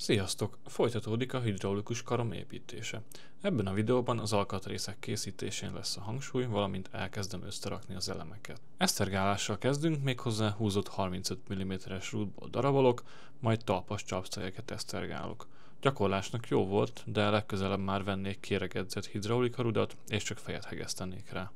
Sziasztok! Folytatódik a hidraulikus karom építése. Ebben a videóban az alkatrészek készítésén lesz a hangsúly, valamint elkezdem összerakni az elemeket. Esztergálással kezdünk, méghozzá húzott 35 mm-es rúdból darabolok, majd talpas csapsztegeket esztergálok. Gyakorlásnak jó volt, de legközelebb már vennék kéregedzett hidraulika rudat, és csak fejet hegesztenék rá.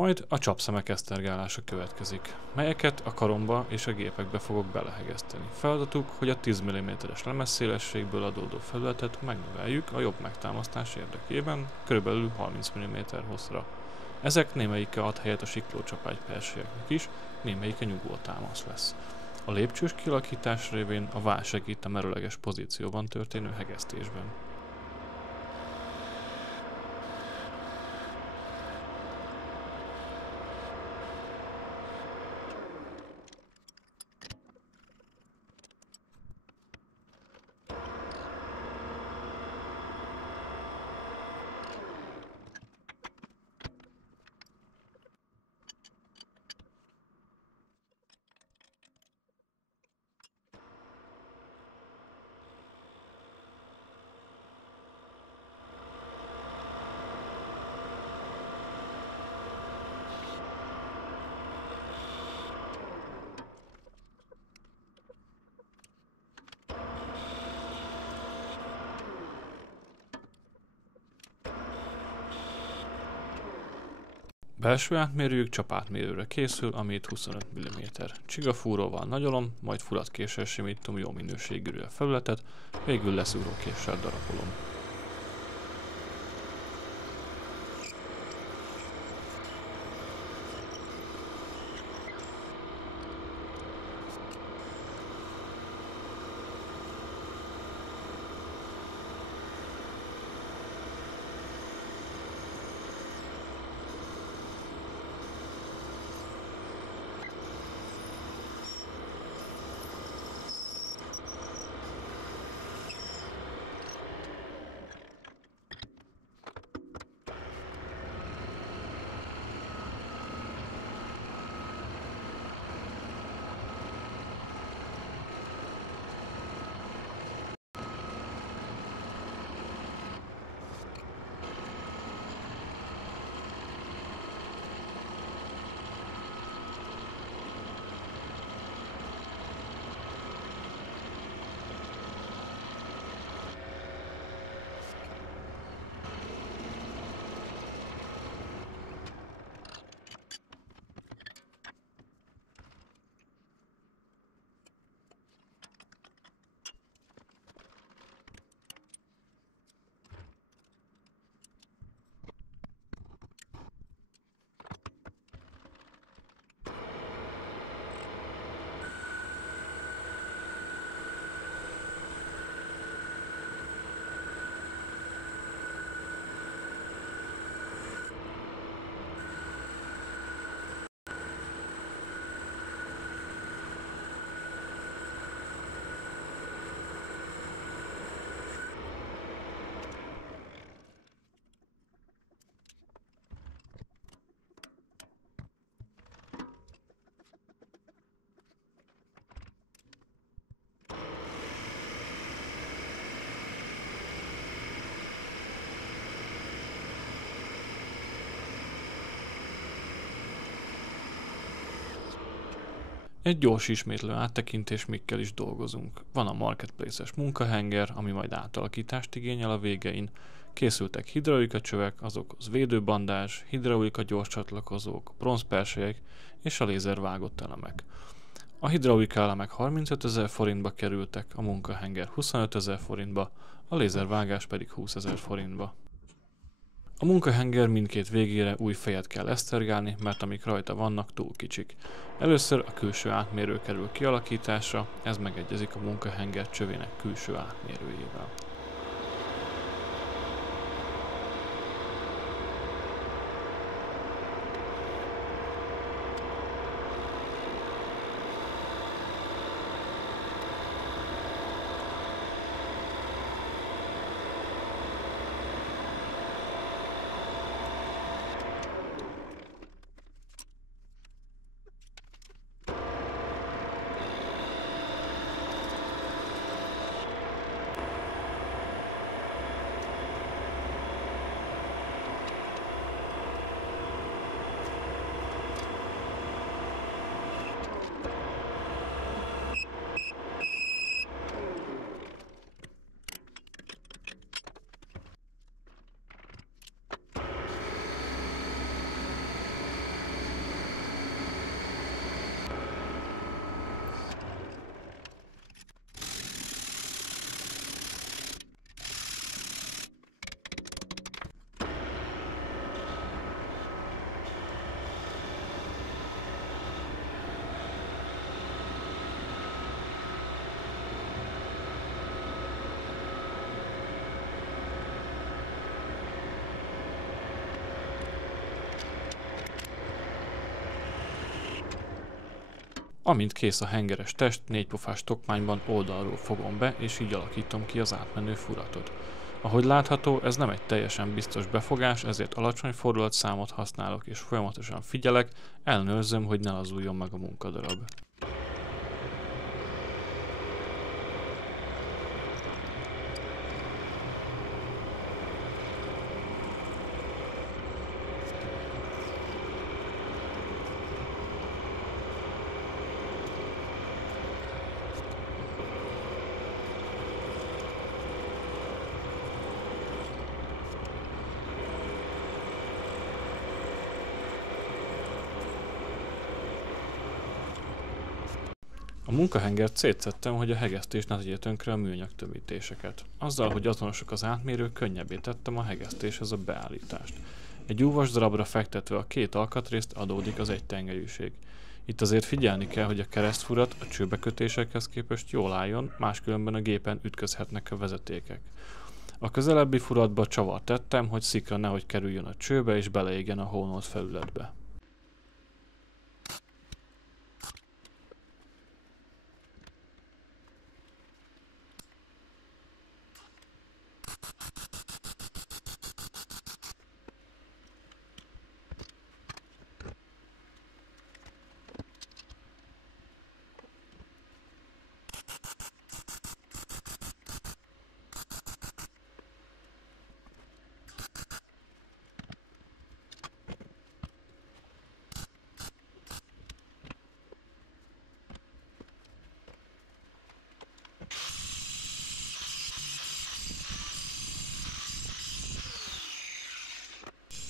Majd a csapszemek esztergálása következik, melyeket a karomba és a gépekbe fogok belehegeszteni. Feladatuk, hogy a 10 mm-es lemezszélességből adódó felületet megnöveljük a jobb megtámasztás érdekében, kb. 30 mm hosszra. Ezek némelyike ad helyet a siklócsapágy perselyeknek is, némelyike nyugvó támasz lesz. A lépcsős kialakítás révén a vál segít a merőleges pozícióban történő hegesztésben. Belső átmérőjük csapátmérőre készül, ami itt 25 mm. Csigafúróval nagyolom, majd furatkéssel simítom jó minőségűre a felületet, végül leszúrókéssel darapolom. Egy gyors ismétlő áttekintés mikkel is dolgozunk. Van a Marketplace-es munkahenger, ami majd átalakítást igényel a végein. Készültek hidraulika csövek, azokhoz védőbandázs, hidraulika gyors csatlakozók, bronzperselyek és a lézervágott elemek. A hidraulika elemek 35 000 forintba kerültek, a munkahenger 25 000 forintba, a lézervágás pedig 20 000 forintba. A munkahenger mindkét végére új fejet kell esztergálni, mert amik rajta vannak, túl kicsik. Először a külső átmérő kerül kialakításra, ez megegyezik a munkahenger csövének külső átmérőjével. Amint kész a hengeres test, 4 pofás tokmányban oldalról fogom be, és így alakítom ki az átmenő furatot. Ahogy látható, ez nem egy teljesen biztos befogás, ezért alacsony fordulatszámot használok, és folyamatosan figyelek, ellenőrzöm, hogy ne lazuljon meg a munkadarab. A munkahengert szétszettem, hogy a hegesztés ne tegye tönkre a műanyag tömítéseket. Azzal, hogy azonosok az átmérők, könnyebbé tettem a hegesztéshez a beállítást. Egy úvas darabra fektetve a két alkatrészt adódik az egytengelyűség. Itt azért figyelni kell, hogy a keresztfurat a csőbekötésekhez képest jól álljon, máskülönben a gépen ütközhetnek a vezetékek. A közelebbi furatba csavart tettem, hogy szikra nehogy kerüljön a csőbe és beleégjen a hónolt felületbe.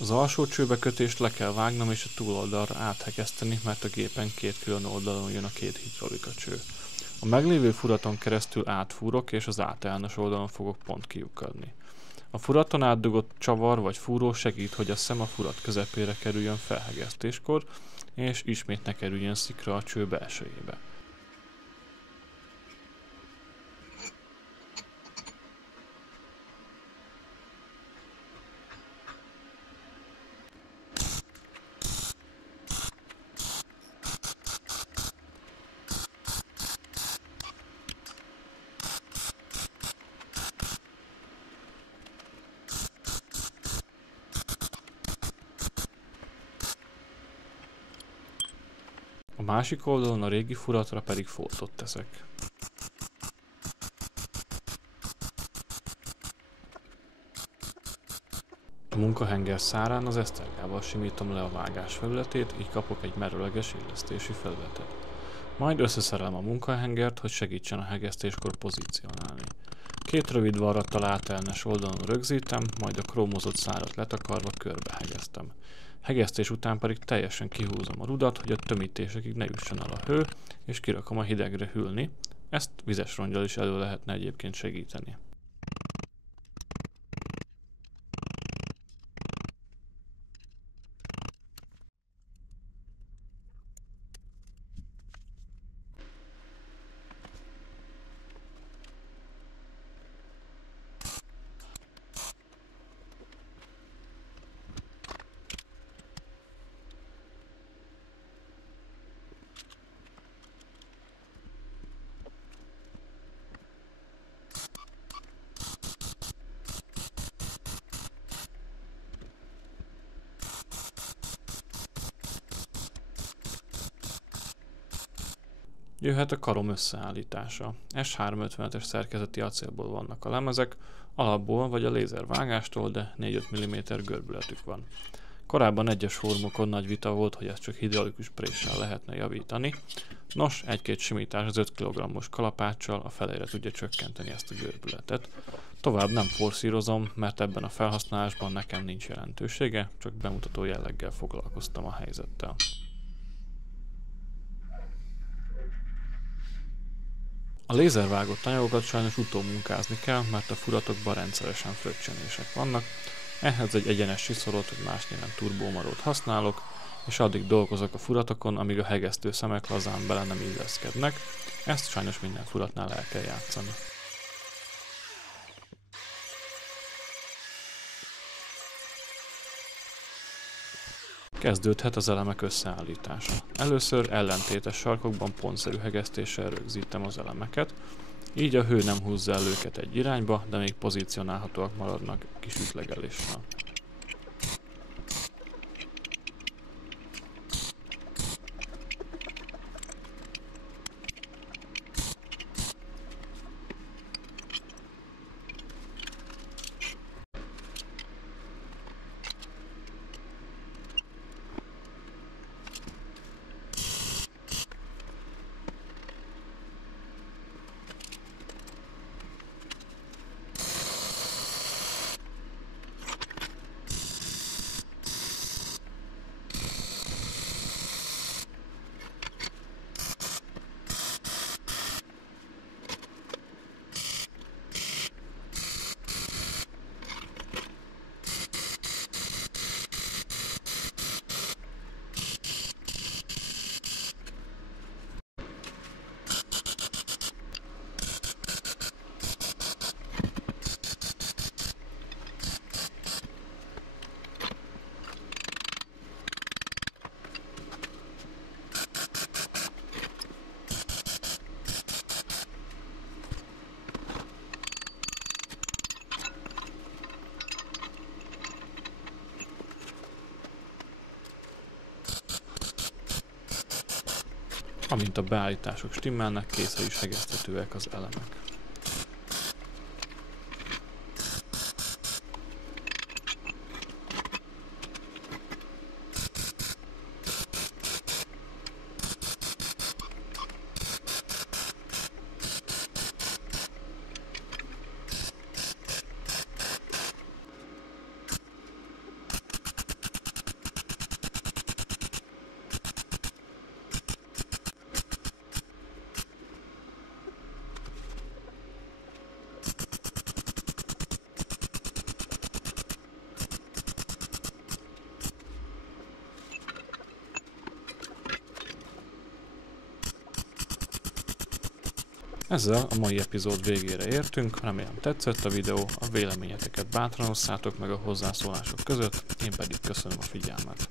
Az alsó csőbekötést le kell vágnom és a túloldalra áthegeszteni, mert a gépen két külön oldalon jön a két hidrolika cső. A meglévő furaton keresztül átfúrok, és az átellenes oldalon fogok pont kiukadni. A furaton átdugott csavar vagy fúró segít, hogy a szem a furat közepére kerüljön felhegesztéskor, és ismét ne kerüljön szikra a cső belsejébe. A másik oldalon a régi furatra pedig foltot teszek. A munkahenger szárán az esztergával simítom le a vágás felületét, így kapok egy merőleges illesztési felületet. Majd összeszerelem a munkahengert, hogy segítsen a hegesztéskor pozícionálni. Két rövid varrattal átellenes oldalon rögzítem, majd a krómozott szárat letakarva körbehegeztem. Hegesztés után pedig teljesen kihúzom a rudat, hogy a tömítésekig ne jusson el a hő, és kirakom a hidegre hűlni. Ezt vizes ronggyal is elő lehetne egyébként segíteni. Jöhet a karom összeállítása. S355-es szerkezeti acélból vannak a lemezek, alapból vagy a lézervágástól, de 4-5 mm görbületük van. Korábban egyes fórumokon nagy vita volt, hogy ezt csak hidraulikus préssel lehetne javítani. Nos, egy-két simítás az 5 kg-os kalapáccsal a felére tudja csökkenteni ezt a görbületet. Tovább nem forszírozom, mert ebben a felhasználásban nekem nincs jelentősége, csak bemutató jelleggel foglalkoztam a helyzettel. A lézervágott anyagokat sajnos utómunkázni kell, mert a furatokban rendszeresen fröccsenések vannak, ehhez egy egyenes csiszolót vagy más néven turbómarót használok, és addig dolgozok a furatokon, amíg a hegesztő szemek lazán bele nem illeszkednek, ezt sajnos minden furatnál el kell játszani. Kezdődhet az elemek összeállítása. Először ellentétes sarkokban pontszerű hegesztéssel rögzítem az elemeket, így a hő nem húzza el őket egy irányba, de még pozícionálhatóak maradnak kis ütlegeléssel. Amint a beállítások stimmelnek, készre is hegeszthetőek az elemek. Ezzel a mai epizód végére értünk, remélem tetszett a videó, a véleményeteket bátran osszátok meg a hozzászólások között, én pedig köszönöm a figyelmet.